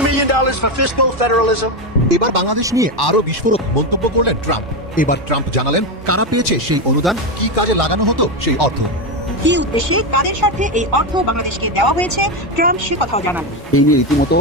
$20 million for fiscal federalism. এবার বাংলাদেশ নিয়ে আরো বিস্ফোরক মন্তব্য করলেন ট্রাম্প। এবার ট্রাম্প জানালেন কারা পেয়েছে সেই অনুদান, কি কাজে লাগানো হতো সেই অর্থ, কি উদ্দেশ্যে কাদের স্বার্থে এই অর্থ বাংলাদেশকে দেওয়া হয়েছে, ট্রাম্প সে কথাও জানান। এই নিয়ে রীতিমতো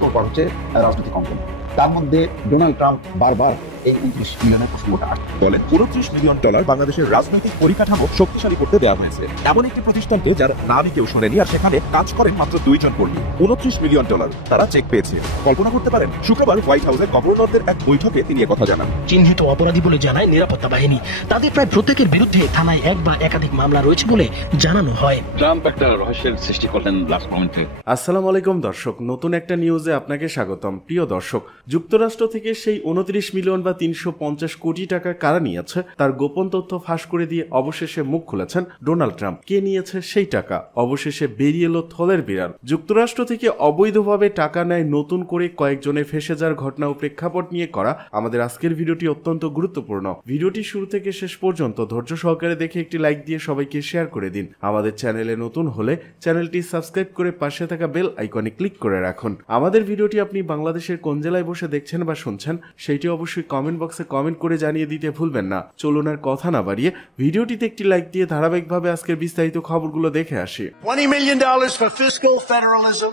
তোলপাড় হচ্ছে রাজনৈতিক অঙ্কন। তার মধ্যে ডোনাল্ড ট্রাম্প বারবার এই 29 মিলিয়নের প্রসঙ্গটা বলেন। $29 মিলিয়ন বাংলাদেশের রাজনৈতিক পরিকাঠামো শক্তিশালী করতে দেওয়া হয়েছে এমন একটি প্রতিষ্ঠানকে যার নামই কেউ শোনেনি, আর সেখানে কাজ করেন মাত্র 2 জন কর্মী। $29 মিলিয়ন তারা চেক পেয়েছে। কল্পনা করতে পারেন, শুক্রবার হোয়াইট হাউসে গভর্নরদের এক বৈঠকে তিনি কথা জানান। চিহ্নিত অপরাধী বলে জানায় নিরাপত্তা বাহিনী। তাদের প্রায় প্রত্যেকের বিরুদ্ধে থানায় এক বা একাধিক মামলা রয়েছে বলে জানানো হয়। ট্রাম্প একটা রহস্যের সৃষ্টি করলেন লাস্ট মোমেন্টে। আসসালামু আলাইকুম দর্শক, নতুন একটা নিউজে আপনাকে স্বাগতম। প্রিয় দর্শক, যুক্তরাষ্ট্র থেকে সেই 29 মিলিয়ন বা 350 কোটি টাকা কারা নিয়েছে তার গোপন তথ্য ফাঁস করে দিয়ে অবশেষে মুখ খুলেছেন ডোনাল্ড ট্রাম্প। কে নিয়েছে সেই টাকা? অবশেষে বেরিয়ে এলো থলের বিড়াল। যুক্তরাষ্ট্র থেকে অবৈধভাবে টাকা নেয় নতুন করে কয়েকজনে ফেসে যাওয়ার ঘটনা ও প্রেক্ষাপট নিয়ে করা আমাদের আজকের ভিডিওটি অত্যন্ত গুরুত্বপূর্ণ। ভিডিওটি শুরু থেকে শেষ পর্যন্ত ধৈর্য সহকারে দেখে একটি লাইক দিয়ে সবাইকে শেয়ার করে দিন। আমাদের চ্যানেলে নতুন হলে চ্যানেলটি সাবস্ক্রাইব করে পাশে থাকা বেল আইকনে ক্লিক করে রাখুন। আমাদের ভিডিওটি আপনি বাংলাদেশের কোন জেলায় বসে দেখছেন বা শুনছেন সেইটি অবশ্যই কমেন্ট বক্সে কমেন্ট করে জানিয়ে দিতে ভুলবেন না। চলুন আর কথা না বাড়িয়ে ভিডিওটিতে একটি লাইক দিয়ে ধারাবাহিকভাবে আজকের বিস্তারিত খবরগুলো দেখে আসি। $20 million for fiscal federalism.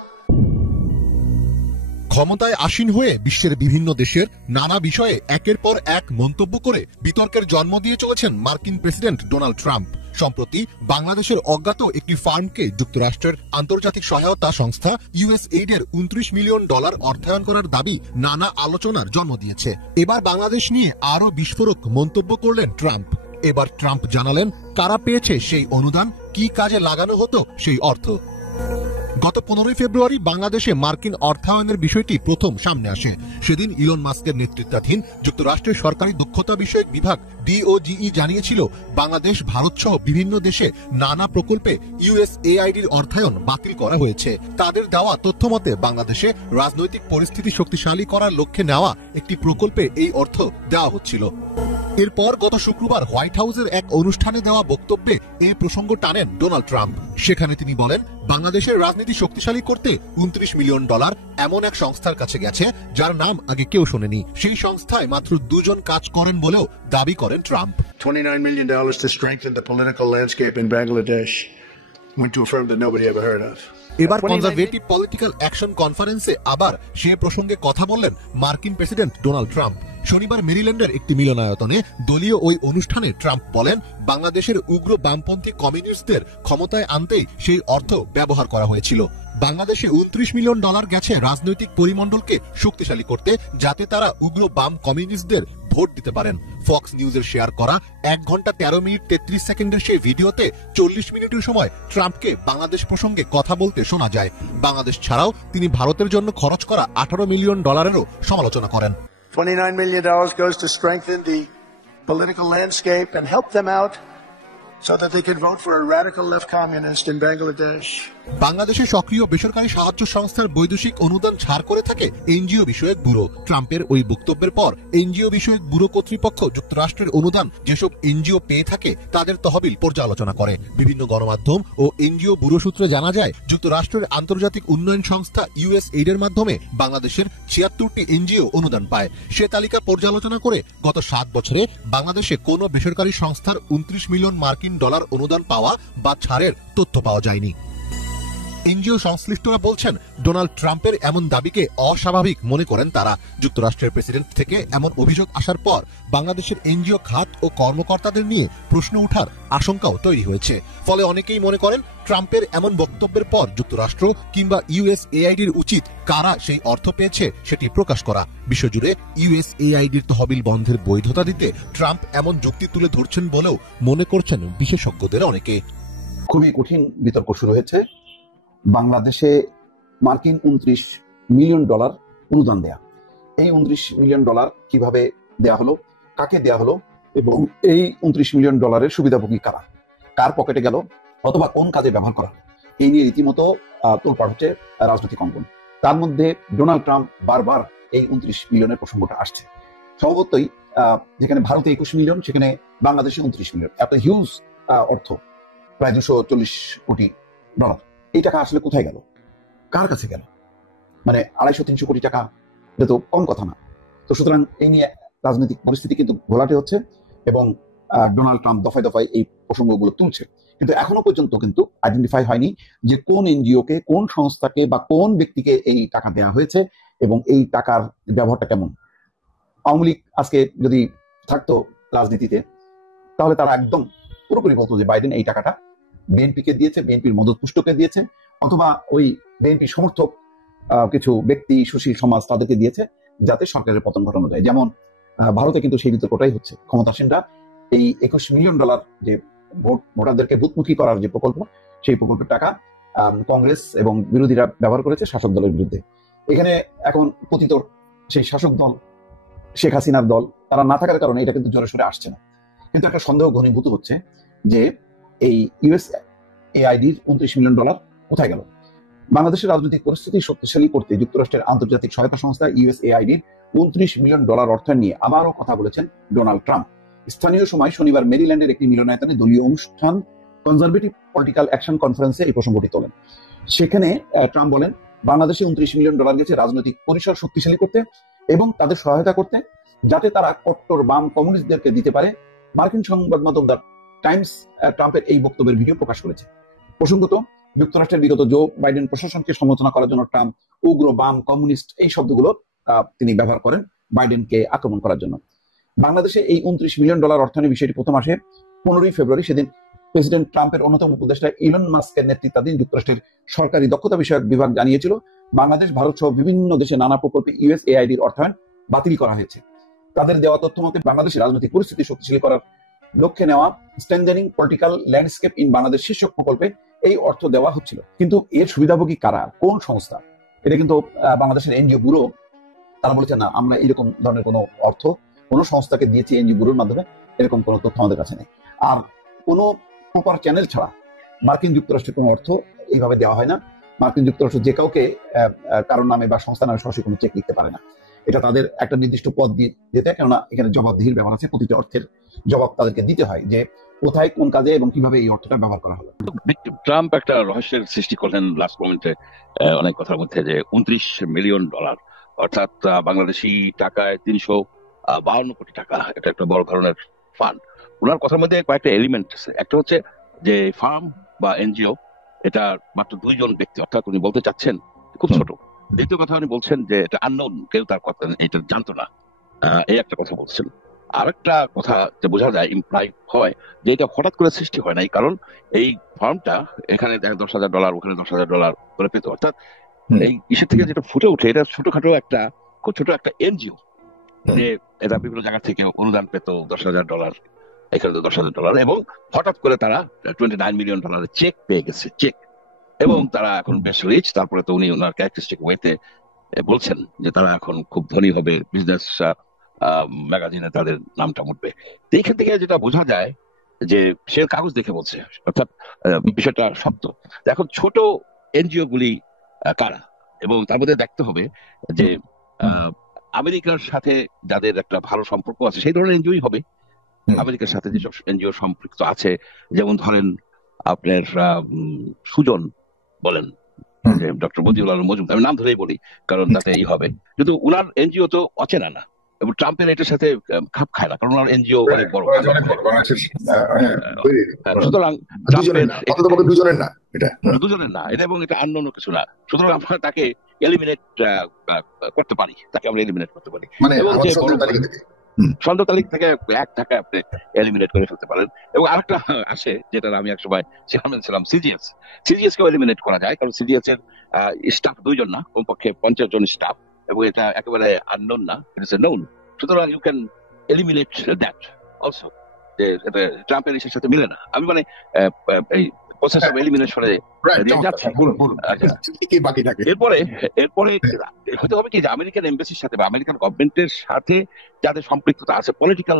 ক্ষমতায় আসীন হয়ে বিশ্বের বিভিন্ন দেশের নানা বিষয়ে একের পর এক মন্তব্য করে বিতর্কের জন্ম দিয়ে চলেছেন মার্কিন প্রেসিডেন্ট ডোনাল্ড ট্রাম্প। সম্প্রতি বাংলাদেশের অজ্ঞাত একটি ফার্মকে যুক্তরাষ্ট্রের আন্তর্জাতিক সহায়তা সংস্থা USAID এর $29 মিলিয়ন অর্থায়ন করার দাবি নানা আলোচনার জন্ম দিয়েছে। এবার বাংলাদেশ নিয়ে আরো বিস্ফোরক মন্তব্য করলেন ট্রাম্প। এবার ট্রাম্প জানালেন কারা পেয়েছে সেই অনুদান, কি কাজে লাগানো হতো সেই অর্থ। গত 15 ফেব্রুয়ারি বাংলাদেশে মার্কিন অর্থায়নের বিষয়টি প্রথম সামনে আসে। সেদিন ইলন মাস্কের নেতৃত্বাধীন যুক্তরাষ্ট্রের সরকারি দক্ষতা বিষয়ক বিভাগ DOGE জানিয়েছিল বাংলাদেশ, ভারত সহ বিভিন্ন দেশে নানা প্রকল্পে USAID এর অর্থায়ন বাতিল করা হয়েছে। তাদের দেওয়া তথ্য মতে বাংলাদেশে রাজনৈতিক পরিস্থিতি শক্তিশালী করার লক্ষ্যে নেওয়া একটি প্রকল্পে এই অর্থ দেওয়া হচ্ছিল। এরপর গত শুক্রবার হোয়াইট হাউসের এক অনুষ্ঠানে দেওয়া বক্তব্যে এই প্রসঙ্গ টানেন ডোনাল্ড ট্রাম্প। সেখানে তিনি বলেন, বাংলাদেশের রাজনীতি শক্তিশালী করতে $29 মিলিয়ন এমন এক সংস্থার কাছে গেছে যার নাম আগে কেউ শোনেনি। সেই সংস্থায় মাত্র 2 জন কাজ করেন বলেও দাবি করেন Trump. $29 million to strengthen the political landscape in Bangladesh went to a firm that nobody ever heard of. এবার কনজারভেটিভ পলিটিক্যাল অ্যাকশন কনফারেন্সে আবার সে প্রসঙ্গে কথা বললেন মার্কিন প্রেসিডেন্ট ডোনাল্ড ট্রাম্প। শনিবার মেরিল্যান্ডের একটি মিলনায়তনে দলীয় ওই অনুষ্ঠানে ট্রাম্প বলেন, বাংলাদেশের উগ্র বামপন্থী কমিউনিস্টদের ক্ষমতায় আনতেই সেই অর্থ ব্যবহার করা হয়েছিল। বাংলাদেশে $29 মিলিয়ন গেছে রাজনৈতিক পরিমণ্ডলকে শক্তিশালী করতে, যাতে তারা উগ্র বাম কমিউনিস্টদের ভোট দিতে পারেন। ফক্স নিউজের শেয়ার করা 1 ঘন্টা 13 মিনিট 33 সেকেন্ডের সেই ভিডিওতে 40 মিনিটের সময় ট্রাম্পকে বাংলাদেশ প্রসঙ্গে কথা বলতে শোনা যায়। বাংলাদেশ ছাড়াও তিনি ভারতের জন্য খরচ করা $18 মিলিয়ন সমালোচনা করেন। $29 million goes to strengthen the political landscape and help them out so that they can vote for a radical left communist in Bangladesh. বাংলাদেশে সক্রিয় বেসরকারি সাহায্য সংস্থার বৈদেশিক অনুদান ছাড় করে থাকে এনজিও বিষয়ক ব্যুরো। ট্রাম্পের ওই বক্তব্যের পর এনজিও বিষয়ক ব্যুরো কর্তৃপক্ষ যুক্তরাষ্ট্রের অনুদান যেসব এনজিও পেয়ে থাকে তাদের তহবিল পর্যালোচনা করে। বিভিন্ন গণমাধ্যম ও এনজিও ব্যুরো সূত্রে জানা যায়, যুক্তরাষ্ট্রের আন্তর্জাতিক উন্নয়ন সংস্থা USAID এর মাধ্যমে বাংলাদেশের 76টি এনজিও অনুদান পায়। সে তালিকা পর্যালোচনা করে গত 7 বছরে বাংলাদেশে কোনো বেসরকারি সংস্থার $29 মিলিয়ন অনুদান পাওয়া বা ছাড়ের তথ্য পাওয়া যায়নি। এনজিও সংশ্লিষ্টরা বলছেন, ডোনাল্ড ট্রাম্পের এমন দাবিকে অস্বাভাবিক মনে করেন তারা। যুক্তরাষ্ট্রের প্রেসিডেন্ট থেকে এমন অভিযোগ আসার পর বাংলাদেশের এনজিও খাত ও কর্মকর্তাদের নিয়ে প্রশ্ন ওঠার আশঙ্কাও তৈরি হয়েছে। ফলে অনেকেই মনে করেন, ট্রাম্পের এমন বক্তব্যের পর যুক্তরাষ্ট্র কিংবা USAID এর উচিত কারা সেই অর্থ পেয়েছে সেটি প্রকাশ করা। বিশ্বজুড়ে USAID এর তহবিল বন্ধের বৈধতা দিতে ট্রাম্প এমন যুক্তি তুলে ধরছেন বলেও মনে করছেন বিশেষজ্ঞদের অনেকে। খুবই কঠিন বিতর্ক শুরু হয়েছে। বাংলাদেশে মার্কিন $29 মিলিয়ন অনুদান দেয়া, এই $29 মিলিয়ন কিভাবে দেয়া হলো, কাকে দেয়া হলো এবং এই $29 মিলিয়ন সুবিধাভোগী কারা, কার পকেটে গেল অথবা কোন কাজে ব্যবহার করা, এই নিয়ে রীতিমতো তোলপাড় হচ্ছে রাজনৈতিক অঙ্কন। তার মধ্যে ডোনাল্ড ট্রাম্প বারবার এই $29 মিলিয়নের প্রসঙ্গটা আসছে। স্বভাবতই যেখানে ভারতে 21 মিলিয়ন, সেখানে বাংলাদেশে $29 মিলিয়ন, এত হিউজ অর্থ, প্রায় $240 কোটি। এই টাকা আসলে কোথায় গেল, কার কাছে গেল? মানে 250-300 কোটি টাকা, এটা তো কম কথা না। তো সুতরাং এই নিয়ে রাজনৈতিক পরিস্থিতি কিন্তু ঘোলাটে হচ্ছে এবং ডোনাল্ড ট্রাম্প দফায় দফায় এই প্রসঙ্গগুলো তুলছে, কিন্তু এখনো পর্যন্ত কিন্তু আইডেন্টিফাই হয়নি যে কোন এনজিওকে, কোন সংস্থাকে বা কোন ব্যক্তিকে এই টাকা দেওয়া হয়েছে এবং এই টাকার ব্যবহারটা কেমন। আওয়ামী লীগ আজকে যদি থাকতো রাজনীতিতে, তাহলে তারা একদম পুরোপুরি বলতো যে বাইডেন এই টাকাটা বিএনপিকে দিয়েছে, বিএনপির মদতপুষ্টকে দিয়েছে, অথবা ওই বিএনপি সমর্থক কিছু ব্যক্তি, সুশীল সমাজ তাদেরকে দিয়েছে, যাতে সরকারের পতন ঘটানো যায়। যেমন ভারতে কিন্তু সেই বিতর্কটাই হচ্ছে। ক্ষমতাসীনরা এই $21 মিলিয়ন যে ভোটারদেরকে বুথমুখী করার যে প্রকল্প, সেই প্রকল্পের টাকা কংগ্রেস এবং বিরোধীরা ব্যবহার করেছে শাসক দলের বিরুদ্ধে। এখানে এখন পতিত সেই শাসক দল, শেখ হাসিনার দল, তারা না থাকার কারণে এটা কিন্তু জোরে সোরে আসছে না। কিন্তু একটা সন্দেহ ঘনীভূত হচ্ছে যে এই USAIDর $29 মিলিয়ন কোথায় গেল। বাংলাদেশের রাজনৈতিক পরিস্থিতি শক্তিশালী করতে যুক্তরাষ্ট্রের আন্তর্জাতিক সহায়তা সংস্থা USAIDর $29 মিলিয়ন অর্থায়ন নিয়ে আবারও কথা বলেছেন ডোনাল্ড ট্রাম্প। স্থানীয় সময় শনিবার মেরিল্যান্ডের একটি মিলনায়তনে দলীয় অনুষ্ঠান কনজারভেটিভ পলিটিক্যাল অ্যাকশন কনফারেন্সে এই প্রসঙ্গটি তোলেন। সেখানে ট্রাম্প বলেন, বাংলাদেশে $29 মিলিয়ন গেছে রাজনৈতিক পরিসর শক্তিশালী করতে এবং তাদের সহায়তা করতে, যাতে তারা কট্টর বাম কমিউনিস্টদেরকে দিতে পারে। মার্কিন সংবাদ মাধ্যম দ্য টাইমস ট্রাম্পের এই বক্তব্যের ভিডিও প্রকাশ করেছে। প্রসঙ্গত, যুক্তরাষ্ট্রের বিগত জো বাইডেন প্রশাসনকে সমালোচনা করার জন্য ট্রাম্প উগ্র, বাম, কমিউনিস্ট এই শব্দগুলো তিনি ব্যবহার করেন বাইডেনকে আক্রমণ করার জন্য। বাংলাদেশে এই $29 মিলিয়ন অর্থায়নের বিষয়টি প্রথম আসে 15 ফেব্রুয়ারি। সেদিন প্রেসিডেন্ট ট্রাম্পের অন্যতম উপদেষ্টা ইলন মাস্কের নেতৃত্বাধীন যুক্তরাষ্ট্রের সরকারি দক্ষতা বিষয়ক বিভাগ জানিয়েছিল, বাংলাদেশ, ভারত সহ বিভিন্ন দেশে নানা প্রকল্পে USAIDর অর্থায়ন বাতিল করা হয়েছে। তাদের দেওয়া তথ্য মতে বাংলাদেশের রাজনৈতিক পরিস্থিতি শক্তিশালী করার লক্ষ্যে নেওয়া strengthening political landscape in Bangladesh শীর্ষক প্রকল্পে এই অর্থ দেওয়া হচ্ছিল। কিন্তু এর সুবিধাভোগী কারা, কোন সংস্থা, এটা কিন্তু বাংলাদেশের এনজিও ব্যুরো তারা বলেছে না, আমরা এরকম ধরনের কোনো অর্থ কোনো সংস্থাকে দিয়েছি এনজিও ব্যুরোর মাধ্যমে, এরকম কোনো তথ্য আমাদের কাছে নেই। আর কোনো প্রপার চ্যানেল ছাড়া মার্কিন যুক্তরাষ্ট্রের কোনো অর্থ এইভাবে দেওয়া হয় না। মার্কিন যুক্তরাষ্ট্র যে কাউকে কারোর নামে বা সংস্থা নামে সরাসরি কোনো চেক লিখতে পারে না। এটা তাদের একটা নির্দিষ্ট পদ দিয়ে যেতে, কেননা এখানে জবাবদিহির ব্যাপার আছে, প্রতিটি অর্থের জবাব তাদেরকে দিতে হয় যে কোথায়, কোন কাজে এবং কিভাবে এই অর্থটা ব্যবহার করা হলো। ট্রাম্প একটা রহস্যের সৃষ্টি করলেন লাস্ট মোমেন্টে অনেক কথার মধ্যে, যে $29 মিলিয়ন, অর্থাৎ বাংলাদেশি টাকায় 352 কোটি টাকা। এটা একটা বড় ধরনের ফান্ড। ওনার কথার মধ্যে কয়েকটা এলিমেন্ট আছে। একটা হচ্ছে যে ফার্ম বা এনজিও, এটা মাত্র 2 জন ব্যক্তি, অর্থাৎ উনি বলতে চাচ্ছেন খুব ছোট। দ্বিতীয় কথা উনি বলছেন যে এটা আননোন, কেউ তার কথা এটা জানতো না, এই একটা কথা বলছেন। আর একটা কথা যে বোঝা যায়, ইমপ্লাই হয় যে এটা হঠাৎ করে সৃষ্টি হয় নাই, কারণ এই ফার্মটা এখানে $10,000, ওখানে $10,000 করে পেত। অর্থাৎ এই ইসের থেকে যেটা ফুটে উঠে, এটা ছোটখাটো একটা, খুব ছোট একটা এনজিও, যে এটা বিভিন্ন জায়গা থেকে অনুদান পেত $10,000, এখানে $10,000, এবং হঠাৎ করে তারা $29 মিলিয়ন চেক পেয়ে গেছে, চেক, এবং তারা এখন বেশ রিচ। তারপরে তো উনি ওনার ক্যারেক্টারিস্টিক ওয়েতে বলছেন যে তারা এখন খুব ধনী হবে, বিজনেস ম্যাগাজিনে তাদের নামটা উঠবে। এইখান থেকে যেটা বোঝা যায় যে সে কাগজ দেখে বলছে, অর্থাৎ বিষয়টা সত্য। এখন ছোট এনজিও গুলি কারা, এবং তার মধ্যে দেখতে হবে যে আমেরিকার সাথে যাদের একটা ভালো সম্পর্ক আছে সেই ধরনের এনজিওই হবে। আমেরিকার সাথে যেসব এনজিও সম্পৃক্ত আছে, যেমন ধরেন আপনার সুজন বলেন, ডক্টর মজিবুল আলম মজুমদার, আমি নাম ধরেই বলি কারণ তাতে এই হবে, কিন্তু উনার এনজিও তো অচেনা না, এবং ট্রাম্পের এটার সাথে খাপ খায় না, কারণ ওনার এনজিও অনেক বড়। সুতরাং দুজনের না এটা, এবং এটা অন্য কিছু না। সুতরাং আমরা তাকে এলিমিনেট করতে পারি, তাকে আমরা এলিমিনেট করতে পারি, এবং যে সন্ধ্যা তারিখ থেকে 1 টাকা আপনি এলিমিনেট করে ফেলতে পারেন। এবং আরেকটা আসে, যেটা আমি এক সময় ছিলাম, সিজিএস কেও এলিমিনেট করা যায়, কারণ সিজিএস এর স্টাফ 2 জন না, কমপক্ষে 50 জন স্টাফ, এবং এটা একেবারে আননোন না, ইট ইজ এ নোন। সুতরাং you can eliminate that also. যে ট্রাম্পের ইসের সাথে মিলে না, আমি মানে এই প্রসেস অফ এলিমিনেশনে যাচ্ছি। এরপরে হতে হবে কি, যে আমেরিকান এমবাসির সাথে বা আমেরিকান গভর্নমেন্টের সাথে যাদের সম্পৃক্ততা আছে, পলিটিক্যাল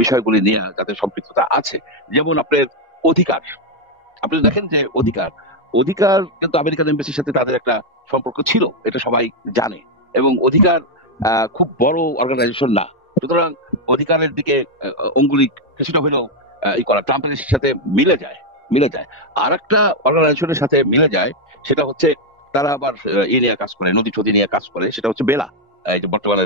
বিষয়গুলি নিয়ে যাদের সম্পৃক্ততা আছে, যেমন আপনার অধিকার, আপনি দেখেন যে অধিকার কিন্তু আমেরিকান এমবাসির সাথে তাদের একটা সম্পর্ক ছিল, এটা সবাই জানে, এবং অধিকার খুব বড় অর্গানাইজেশন না। সুতরাং অধিকারের দিকে অঙ্গুলি কিছুটা হলেও করা ট্রাম্পের সাথে মিলে যায়। আর একটা অর্গানাইজেশনের সাথে মিলে যায়, সেটা হচ্ছে তারা আবার নিয়ে কাজ করে, নদী টদী নিয়ে কাজ করে, সেটা হচ্ছে বেলা। এই যে বর্তমানে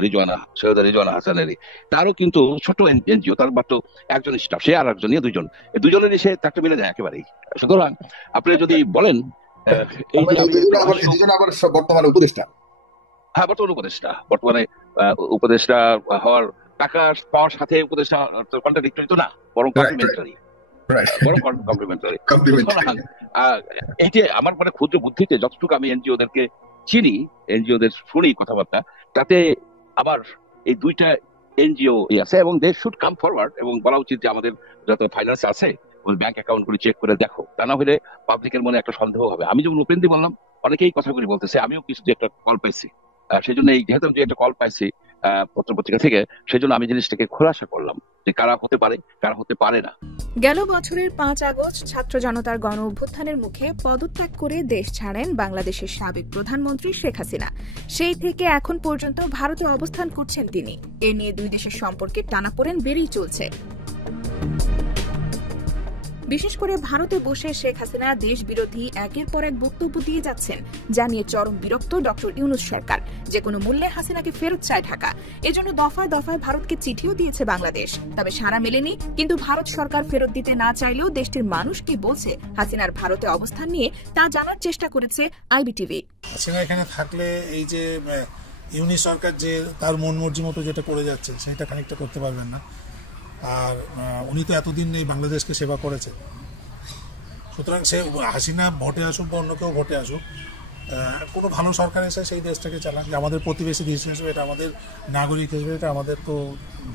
সৈয়দা রিজওয়ানা হাসানেরই, তারও কিন্তু ছোট এনজিও, তার মাত্র একজন স্টাফ, সে আর একজন নিয়ে দুইজন, এই দুজনেরই সে চাকরি মিলে যায় একেবারেই। সুতরাং আপনি যদি বলেন এই যে বর্তমানে উপদেষ্টা, হ্যাঁ বর্তমানে উপদেষ্টা, বর্তমানে উপদেষ্টা হওয়ার টাকা পাওয়ার সাথে উপদেষ্টা কন্ট্রাডিক্টরি তো না, বরং কমপ্লিমেন্টারি, এই যে আমার মানে ক্ষুদ্র বুদ্ধিতে যতটুকু আমি এনজিওদেরকে চিনি, এনজিওদের শুনি কথাবার্তা, তাতে আবার এই দুইটা এনজিও আছে এবং দে শুড কাম ফরওয়ার্ড এবং বলা উচিত যে আমাদের যত ফাইন্যান্স আছে ওই ব্যাংক অ্যাকাউন্ট গুলি চেক করে দেখো, তা না হলে পাবলিকের মনে একটা সন্দেহ হবে। আমি যেমন ওপেনলি বললাম, অনেকেই কথাগুলি বলতেছে, আমিও কিছু যে একটা কল পাইছি, সেই জন্য এই যেহেতু আমি একটা কল পাইছি পত্রপত্রিকা থেকে, সেই জন্য আমি জিনিসটাকে খোলাসা করলাম যে কারা হতে পারে, কারা হতে পারে না। গেল বছরের 5 আগস্ট ছাত্র জনতার গণ অভ্যুত্থানের মুখে পদত্যাগ করে দেশ ছাড়েন বাংলাদেশের সাবেক প্রধানমন্ত্রী শেখ হাসিনা। সেই থেকে এখন পর্যন্ত ভারতে অবস্থান করছেন তিনি। এ নিয়ে দুই দেশের সম্পর্কে টানাপোড়েন বেড়েই চলছে। বিশেষ করে ভারতে বসে শেখ হাসিনা দেশ বিরোধী একের পর এক বক্তব্য দিয়ে যাচ্ছেন, যা নিয়ে চরম বিরক্ত ডক্টর ইউনূস সরকার। যে কোনো মূল্যে হাসিনাকে ফেরত চায় ঢাকা। এজন্য দফায় দফায় ভারতকে চিঠিও দিয়েছে বাংলাদেশ, তবে সাড়া মেলেনি। কিন্তু ভারত সরকার ফেরত দিতে না চাইলেও দেশটির মানুষ কি বলছে হাসিনার ভারতে অবস্থান নিয়ে, তা জানার চেষ্টা করেছে আইবিটিভি। হাসিনা এখানে থাকলে এই যে ইউনূস সরকার যে তার মন মর্জি মতো যেটা করে যাচ্ছে, সেটা খানিকটা করতে পারবেন না। আর উনি তো এতদিন এই বাংলাদেশকে সেবা করেছে, সুতরাং সে হাসিনা ভোটে আসুক বা অন্য কেউ ভোটে আসুক, কোনো ভালো সরকার এসে সেই দেশটাকে চালাক। যে আমাদের প্রতিবেশী দেশ হিসেবে, এটা আমাদের নাগরিক হিসেবে, এটা আমাদের তো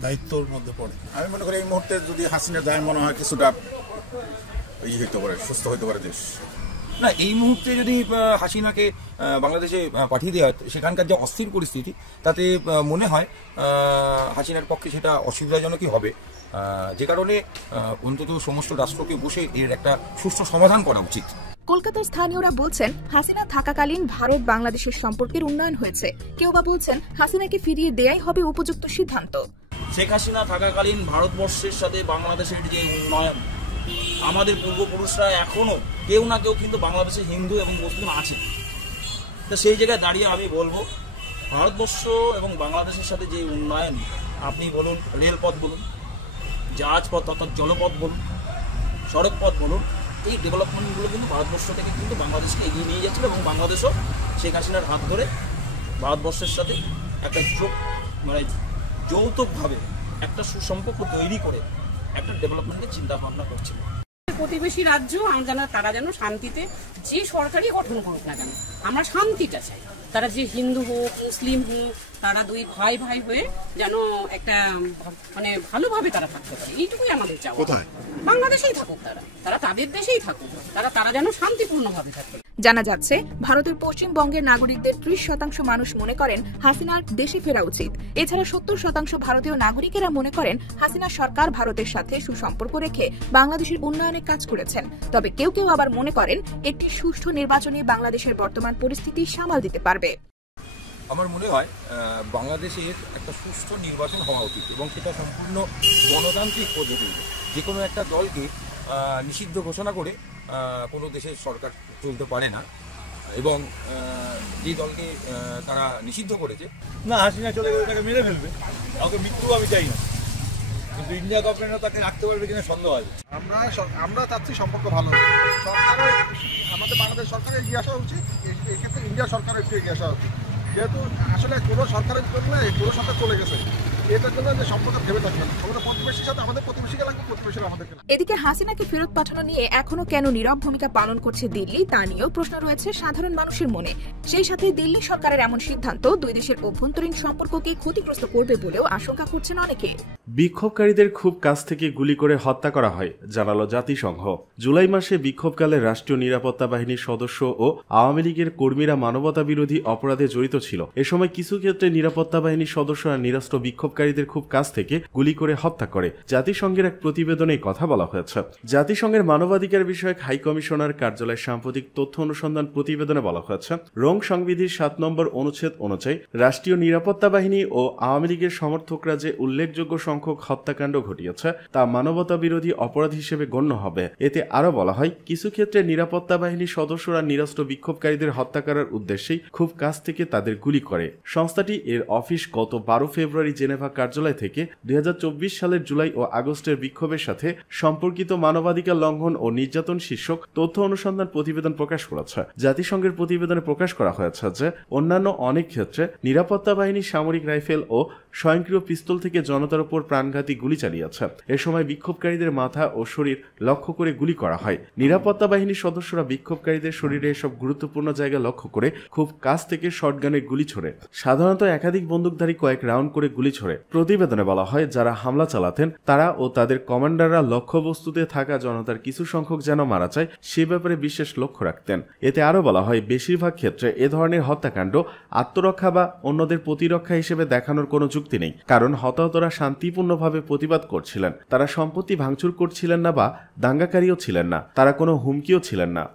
দায়িত্বর মধ্যে পড়ে। আমি মনে করি এই মুহূর্তে যদি হাসিনা যায়, মনে হয় কিছুটা হতে পারে, সুস্থ হতে পারে দেশ। না, এই মুহূর্তে যদি হাসিনাকে বাংলাদেশে পাঠিয়ে দেওয়া হয়, সেখানকার যে অস্থির পরিস্থিতি, তাতে মনে হয় হাসিনার পক্ষে সেটা অসুবিধাজনকই হবে। যে কারণে অন্তত সমস্ত রাষ্ট্রকে বসে এর একটা সুষ্ঠু সমাধান করা উচিত। কলকাতার স্থানীয়রা বলছেন, হাসিনা থাকাকালীন ভারত বাংলাদেশের সম্পর্কের উন্নয়ন হয়েছে। কেউ বা বলছেন হাসিনাকে ফিরিয়ে দেয়াই হবে উপযুক্ত সিদ্ধান্ত। শেখ হাসিনা থাকাকালীন ভারতবর্ষের সাথে বাংলাদেশের যে উন্নয়ন, আমাদের পূর্বপুরুষরা এখনো কেউ না কেউ কিন্তু বাংলাদেশে হিন্দু এবং মুসলিম আছে। তো সেই জায়গায় দাঁড়িয়ে আমি বলবো, ভারতবর্ষ এবং বাংলাদেশের সাথে যে উন্নয়ন, আপনি বলুন রেলপথ বলুন, জাহাজপথ অর্থাৎ জলপথ বলুন, সড়কপথ বলুন, এই ডেভেলপমেন্টগুলো কিন্তু ভারতবর্ষ থেকে কিন্তু বাংলাদেশকে এগিয়ে নিয়ে যাচ্ছিল এবং বাংলাদেশও শেখ হাসিনার হাত ধরে ভারতবর্ষের সাথে একটা যৌথভাবে একটা সুসম্পর্ক তৈরি করে একটা ডেভেলপমেন্টের চিন্তা ভাবনা করছিল। প্রতিবেশী রাজ্য তারা যেন শান্তিতে যে সরকারই গঠন করুক না কেন, আমরা শান্তিটা চাই। তারা যে হিন্দু হোক মুসলিম হোক, তারা দুই ভাই ভাই হয়ে যেন একটা ভালোভাবে তারা থাকতে পারে, এইটুকুই আমাদের চাওয়া। বাংলাদেশেই থাকুক তারা তাদের দেশেই থাকুক, তারা যেন শান্তিপূর্ণভাবে থাকে। জানা যাচ্ছে, ভারতের পশ্চিমবঙ্গের নাগরিকদের 30% মানুষ মনে করেন হাসিনার দেশে ফেরা উচিত। এছাড়া 70% ভারতীয় নাগরিকেরা মনে করেন হাসিনা সরকার ভারতের সাথে সুসম্পর্ক রেখে বাংলাদেশের উন্নয়নে কাজ করেছেন। তবে কেউ কেউ আবার মনে করেন একটি সুষ্ঠু নির্বাচনে বাংলাদেশের বর্তমান পরিস্থিতি সামাল দিতে পারবে। আমার মনে হয় বাংলাদেশের একটা সুষ্ঠু নির্বাচন হওয়া উচিত এবং সেটা সম্পূর্ণ গণতান্ত্রিক পদ্ধতিতে। যে কোনো একটা দলকে নিষিদ্ধ ঘোষণা করে কোনো দেশের সরকার চলতে পারে না, এবং যে দলকে তারা নিষিদ্ধ করেছে, না হাসিনা চলে গেলে তাকে মেরে ফেলবে, কাউকে মৃত্যু আমি চাই না, কিন্তু ইন্ডিয়া গভর্নমেন্টও তাকে রাখতে পারবে কিনা সন্দেহ আছে। আমরা চাচ্ছি সম্পর্ক ভালো, আমাদের বাংলাদেশ সরকারের এগিয়ে আসা উচিত, এই ক্ষেত্রে ইন্ডিয়া সরকারের একটু এগিয়ে আসা উচিত। যেহেতু আসলে কোনো সরকারের জন্য কোনো সরকার চলে গেছে, এটার জন্য যে সম্পর্ক ভেবে থাকবে না, আমাদের প্রতিবেশীর সাথে আমাদের প্রতিবেশীকে লাগবে, প্রতিবেশীরা আমাদেরকে। এদিকে হাসিনাকে ফেরত পাঠানো নিয়ে এখনো কেন নীরব ভূমিকা পালন করছে দিল্লি, তা নিয়েও প্রশ্ন রয়েছে সাধারণ মানুষের মনে। সেই সাথে দিল্লি সরকারের এমন সিদ্ধান্ত দুই দেশের অভ্যন্তরীণ সম্পর্ককে ক্ষতিগ্রস্ত করবে বলেও আশঙ্কা করছেন অনেকে। বিক্ষোভকারীদের খুব কাছ থেকে গুলি করে হত্যা করা হয়, জানালো জাতিসংঘ। জুলাই মাসে বিক্ষোভকালে রাষ্ট্রীয় নিরাপত্তা বাহিনীর সদস্য ও আওয়ামী লীগের কর্মীরা মানবতা বিরোধী অপরাধে জড়িত ছিল। এ সময় কিছু ক্ষেত্রে নিরাপত্তা বাহিনীর সদস্যরা নিরস্ত্র বিক্ষোভ বিক্ষোভকারীদের খুব কাছ থেকে গুলি করে হত্যা করে। জাতিসংঘের এক প্রতিবেদনে কথা বলা হয়েছে। জাতিসংঘের মানবাধিকার বিষয়ক হাই কমিশনার কার্যালয়ের সাম্প্রতিক তথ্য অনুসন্ধান প্রতিবেদনে বলা হয়েছে, রোম সংবিধির 7 নম্বর অনুচ্ছেদ অনুযায়ী রাষ্ট্রীয় নিরাপত্তা বাহিনী ও আওয়ামী লীগের সমর্থকরা যে উল্লেখযোগ্য সংখ্যক হত্যাকাণ্ড ঘটিয়েছে তা মানবতা বিরোধী অপরাধ হিসেবে গণ্য হবে। এতে আরো বলা হয়, কিছু ক্ষেত্রে নিরাপত্তা বাহিনীর সদস্যরা নিরস্ত্র বিক্ষোভকারীদের হত্যা করার উদ্দেশ্যেই খুব কাছ থেকে তাদের গুলি করে। সংস্থাটি এর অফিস গত 12 ফেব্রুয়ারি জেনেভা কার্যালয় থেকে 2024 সালের জুলাই ও আগস্টের বিক্ষোভের সাথে সম্পর্কিত মানবাধিকার লঙ্ঘন ও নির্যাতন শীর্ষক তথ্য অনুসন্ধান প্রতিবেদন প্রকাশ করেছে। জাতিসংঘের প্রতিবেদনে প্রকাশ করা হয়েছে যে অন্যান্য অনেক ক্ষেত্রে নিরাপত্তা বাহিনী সামরিক রাইফেল ও স্বয়ংক্রিয় পিস্তল থেকে জনতার উপর প্রাণঘাতী গুলি চালিয়েছে। এ সময় বিক্ষোভকারীদের মাথা ও শরীর লক্ষ্য করে গুলি করা হয়। নিরাপত্তা বাহিনীর সদস্যরা বিক্ষোভকারীদের শরীরে এসব গুরুত্বপূর্ণ জায়গা লক্ষ্য করে খুব কাছ থেকে শটগানের গুলি ছোড়ে। সাধারণত একাধিক বন্দুকধারী কয়েক রাউন্ড করে গুলি ছোড়ে। প্রতিবেদনে বলা হয়, যারা হামলা চালাতেন তারা ও তাদের কমান্ডাররা লক্ষ্যবস্তুতে থাকা জনতার কিছু সংখ্যক যেন মারা যায় সে ব্যাপারে বিশেষ লক্ষ্য রাখতেন। এতে আরো বলা হয়, বেশিরভাগ ক্ষেত্রে এ ধরনের হত্যাকাণ্ড আত্মরক্ষা বা অন্যদের প্রতিরক্ষা হিসেবে দেখানোর কোনো যুক্তি নেই, কারণ হতাহতরা শান্তিপূর্ণভাবে প্রতিবাদ করছিলেন। তারা সম্পত্তি ভাঙচুর করছিলেন না বা দাঙ্গাকারীও ছিলেন না, তারা কোনো হুমকিও ছিলেন না।